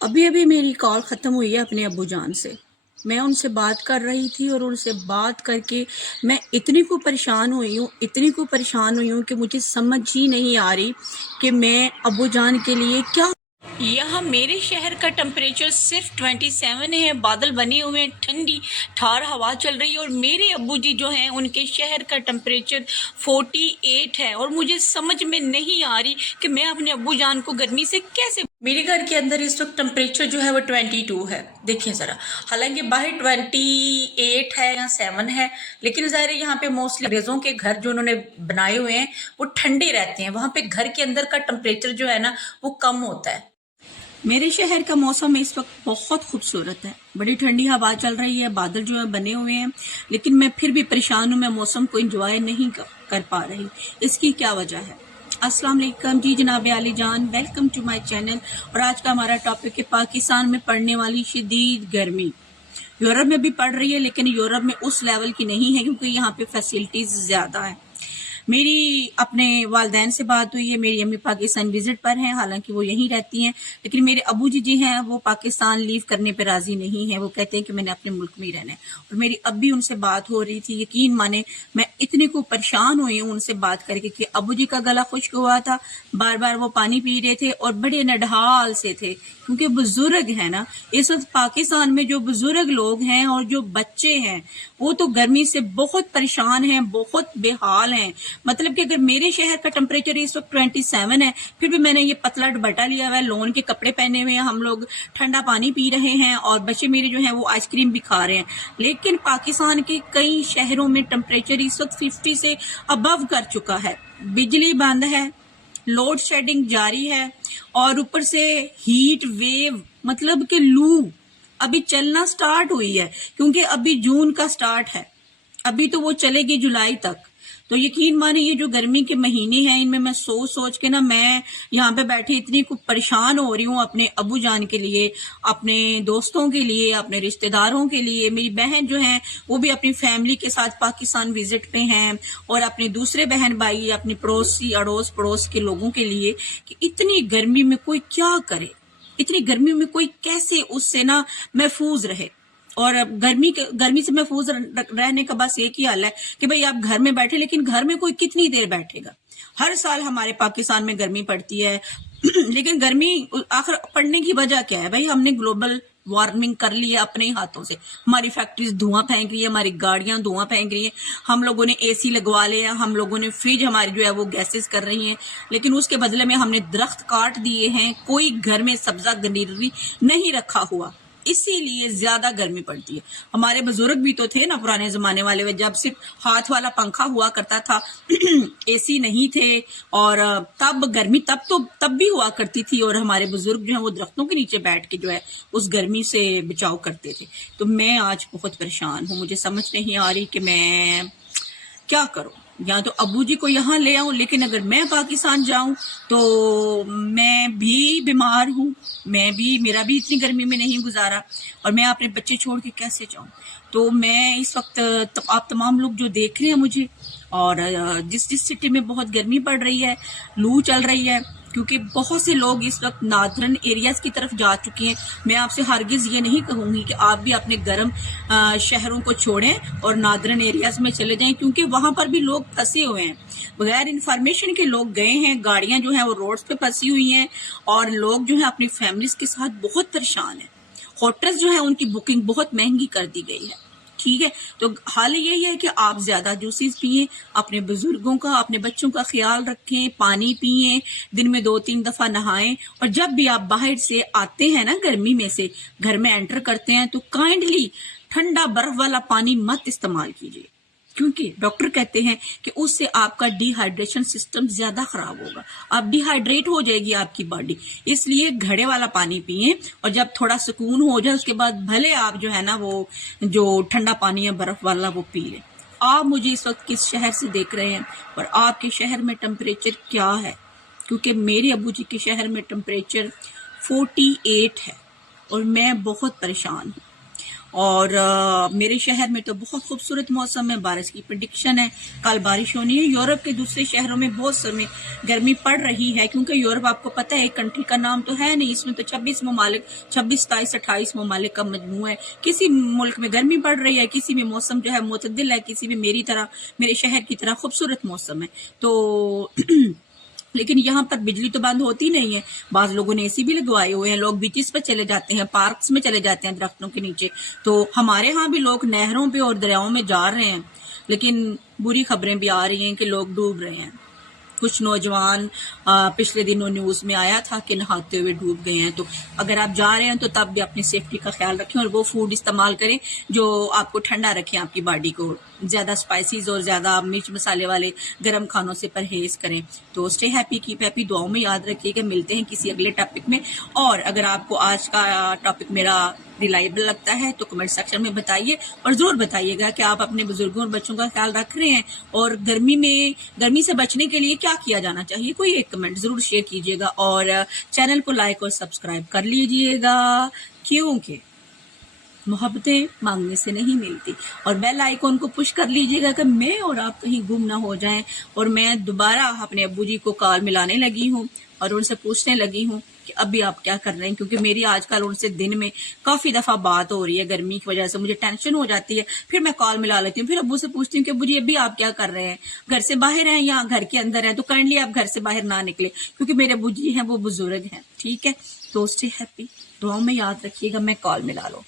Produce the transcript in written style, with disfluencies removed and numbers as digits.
अभी अभी मेरी कॉल ख़त्म हुई है अपने अब्बू जान से। मैं उनसे बात कर रही थी और उनसे बात करके मैं इतनी को परेशान हुई हूँ कि मुझे समझ ही नहीं आ रही कि मैं अब्बू जान के लिए क्या। यहाँ मेरे शहर का टेम्परेचर सिर्फ 27 है, बादल बने हुए हैं, ठंडी ठार हवा चल रही है और मेरे अब्बू जी जो हैं उनके शहर का टेम्परेचर 48 है और मुझे समझ में नहीं आ रही कि मैं अपने अब्बू जान को गर्मी से कैसे। मेरे घर के अंदर इस वक्त टेम्परेचर जो है वो 22 है, देखिए ज़रा। हालांकि बाहर 28 है या 7 है, लेकिन ज़ाहिर है यहाँ पे मोस्टली अंग्रेज़ों के घर जो उन्होंने बनाए हुए हैं वो ठंडे रहते हैं। वहाँ पे घर के अंदर का टेम्परेचर जो है ना वो कम होता है। मेरे शहर का मौसम इस वक्त बहुत खूबसूरत है, बड़ी ठंडी हवा चल रही है, बादल जो है बने हुए हैं, लेकिन मैं फिर भी परेशान हूँ। मैं मौसम को एंजॉय नहीं कर पा रही। इसकी क्या वजह है? अस्सलाम वालेकुम जी जनाब आली जान, वेलकम टू माय चैनल। और आज का हमारा टॉपिक है पाकिस्तान में पड़ने वाली शदीद गर्मी। यूरोप में भी पड़ रही है, लेकिन यूरोप में उस लेवल की नहीं है क्योंकि यहाँ पे फैसिलिटीज ज्यादा है। मेरी अपने वालदैन से बात हुई है। मेरी अम्मी पाकिस्तान विजिट पर हैं, हालांकि वो यहीं रहती हैं, लेकिन मेरे अबू जी हैं वो पाकिस्तान लीव करने पे राजी नहीं है। वो कहते हैं कि मैंने अपने मुल्क में ही रहना है। और मेरी अब भी उनसे बात हो रही थी, यकीन माने मैं इतनी को परेशान हुई हूँ उनसे बात करके कि अबू जी का गला खुश्क हुआ था, बार बार वो पानी पी रहे थे और बड़े नडहाल से थे क्योंकि बुजुर्ग है ना। इस वक्त पाकिस्तान में जो बुजुर्ग लोग हैं और जो बच्चे हैं वो तो गर्मी से बहुत परेशान हैं, बहुत बेहाल हैं। मतलब कि अगर मेरे शहर का टेम्परेचर इस वक्त 27 है, फिर भी मैंने ये पतला दुपट्टा लिया हुआ है, लोन के कपड़े पहने हुए हैं, हम लोग ठंडा पानी पी रहे हैं और बच्चे मेरे जो हैं वो आइसक्रीम भी खा रहे हैं। लेकिन पाकिस्तान के कई शहरों में टेम्परेचर इस वक्त 50 से अबव कर चुका है। बिजली बंद है, लोड शेडिंग जारी है और ऊपर से हीट वेव, मतलब कि लू अभी चलना स्टार्ट हुई है क्योंकि अभी जून का स्टार्ट है, अभी तो वो चलेगी जुलाई तक। तो यकीन माने ये जो गर्मी के महीने हैं इनमें मैं सोच के ना मैं यहाँ पे बैठी इतनी कुछ परेशान हो रही हूँ अपने अबू जान के लिए, अपने दोस्तों के लिए, अपने रिश्तेदारों के लिए। मेरी बहन जो है वो भी अपनी फैमिली के साथ पाकिस्तान विजिट पे हैं और अपने दूसरे बहन भाई, अपने पड़ोसी अड़ोस पड़ोस के लोगों के लिए कि इतनी गर्मी में कोई क्या करे, इतनी गर्मी में कोई कैसे उससे ना महफूज रहे। और गर्मी से महफूज रहने का बस एक ही हाल है कि भाई आप घर में बैठे, लेकिन घर में कोई कितनी देर बैठेगा। हर साल हमारे पाकिस्तान में गर्मी पड़ती है लेकिन गर्मी आखिर पड़ने की वजह क्या है? भाई हमने ग्लोबल वार्मिंग कर ली है अपने ही हाथों से। हमारी फैक्ट्रीज धुआं फेंक रही है, हमारी गाड़ियां धुआं फेंक रही है, हम लोगों ने एसी लगवा ले हैं, हम लोगों ने फ्रिज हमारी जो है वो गैसेस कर रही हैं, लेकिन उसके बदले में हमने दरख्त काट दिए हैं, कोई घर में सब्जा ग्रीनरी नहीं रखा हुआ, इसीलिए ज्यादा गर्मी पड़ती है। हमारे बुजुर्ग भी तो थे ना पुराने जमाने वाले, जब सिर्फ हाथ वाला पंखा हुआ करता था एसी नहीं थे और तब गर्मी तब भी हुआ करती थी और हमारे बुजुर्ग जो है वो दरख्तों के नीचे बैठ के जो है उस गर्मी से बचाव करते थे। तो मैं आज बहुत परेशान हूँ, मुझे समझ नहीं आ रही कि मैं क्या करूं। या तो अबू जी को यहाँ ले आऊं, लेकिन अगर मैं पाकिस्तान जाऊं तो मैं भी बीमार हूँ, मेरा भी इतनी गर्मी में नहीं गुजारा और मैं अपने बच्चे छोड़ के कैसे जाऊं। तो मैं इस वक्त आप तमाम लोग जो देख रहे हैं मुझे, और जिस सिटी में बहुत गर्मी पड़ रही है, लू चल रही है, क्योंकि बहुत से लोग इस वक्त नादरन एरियाज की तरफ जा चुके हैं। मैं आपसे हरगिज ये नहीं कहूंगी कि आप भी अपने गर्म शहरों को छोड़ें और नादरन एरियाज में चले जाएं, क्योंकि वहां पर भी लोग फंसे हुए हैं। बगैर इन्फॉर्मेशन के लोग गए हैं, गाड़ियां जो हैं वो रोड्स पे फंसी हुई हैं और लोग जो है अपनी फैमिलीज के साथ बहुत परेशान है। होटल्स जो है उनकी बुकिंग बहुत महंगी कर दी गई है। ठीक है, तो हाल यही है कि आप ज्यादा जूसेस पिए, अपने बुजुर्गों का, अपने बच्चों का ख्याल रखें, पानी पिए, दिन में 2-3 दफा नहाएं और जब भी आप बाहर से आते हैं ना गर्मी में से घर में एंटर करते हैं तो काइंडली ठंडा बर्फ वाला पानी मत इस्तेमाल कीजिए, क्योंकि डॉक्टर कहते हैं कि उससे आपका डिहाइड्रेशन सिस्टम ज्यादा खराब होगा, आप डिहाइड्रेट हो जाएगी आपकी बॉडी। इसलिए घड़े वाला पानी पिए और जब थोड़ा सुकून हो जाए उसके बाद भले आप जो है ना वो जो ठंडा पानी है बर्फ वाला वो पी लें। आप मुझे इस वक्त किस शहर से देख रहे हैं और आपके शहर में टेम्परेचर क्या है? क्योंकि मेरे अबू जी के शहर में टेम्परेचर 48 है और मैं बहुत परेशान हूँ। اور میرے شہر میں تو بہت خوبصورت موسم ہے، بارش کی پریڈکشن ہے، کل بارش ہونی ہے۔ یورپ کے دوسرے شہروں میں بہت سارے گرمی پڑ رہی ہے، کیونکہ یورپ آپ کو پتہ ہے ایک کنٹری کا نام تو ہے نہیں، اس میں تو 26 ممالک 26 27 28 ممالک کا مجموعہ ہے۔ کسی ملک میں گرمی پڑ رہی ہے، کسی میں موسم جو ہے معتدل ہے، کسی میں میری طرح میرے شہر کی طرح خوبصورت موسم ہے۔ تو لیکن یہاں پر بجلی تو بند ہوتی نہیں ہے، بعض لوگوں نے اے سی بھی لگوائے ہوئے ہیں، لوگ بیچز پہ چلے جاتے ہیں، پارکس میں چلے جاتے ہیں درختوں کے نیچے۔ تو ہمارے ہاں بھی لوگ نہروں پہ اور دریاؤں میں جا رہے ہیں، لیکن بری خبریں بھی آ رہی ہیں کہ لوگ ڈوب رہے ہیں۔ کچھ نوجوان پچھلے دنوں نیوز میں آیا تھا کہ نہاتے ہوئے ڈوب گئے ہیں۔ تو اگر آپ جا رہے ہیں تو تب بھی اپنی سیفٹی کا خیال رکھیں اور وہ فوڈ استعمال کریں جو آپ کو ٹھنڈا رکھیں، آپ کی باڈی کو۔ زیادہ سپائسیز اور زیادہ مرچ مسالے والے گرم کھانوں سے پرہیز کریں۔ تو اسٹے ہیپی، کیپ ہیپی، دعاؤں میں یاد رکھیے کہ ملتے ہیں کسی اگلے ٹاپک میں۔ اور اگر آپ کو آج کا ٹاپک میرا ریلائبل لگتا ہے تو کمنٹ سیکشن میں بتائیے، اور ضرور بتائیے گا کہ آپ اپنے بزرگوں اور بچوں کا خیال رکھ رہے ہیں، اور گرمی سے بچنے کے لیے کیا کیا جانا چاہیے۔ کوئی ایک کمنٹ ضرور شیئر کیجیے گا، اور چینل کو لائک اور سبسکرائب کر لیجیے گا، کیونکہ محبتیں مانگنے سے نہیں ملتی۔ اور بیل آئیکن کو پش کر لیجیے گا کہ میں اور آپ کہیں گم نہ ہو جائیں۔ اور میں دوبارہ اپنے ابو جی کو کال ملانے لگی ہوں اور ان سے پوچھنے لگی ہوں کہ ابھی آپ کیا کر رہے ہیں، کیونکہ میری آج کل ان سے دن میں کافی دفعہ بات ہو رہی ہے، گرمی کی وجہ سے مجھے ٹینشن ہو جاتی ہے۔ پھر میں کال ملا لیتی ہوں، پھر ابو سے پوچھتی ہوں کہ ابو جی ابھی آپ کیا کر رہے ہیں، گھر سے باہر ہیں یا گھر کے اندر ہیں، تو کائنڈلی آپ گھر سے باہر نہ نکلے، کیونکہ میرے ابو جی ہیں وہ بزرگ ہیں، ٹھیک ہے۔ تو اسٹے ہیپی، دعاؤں میں یاد رکھیے گا، میں کال ملا لوں۔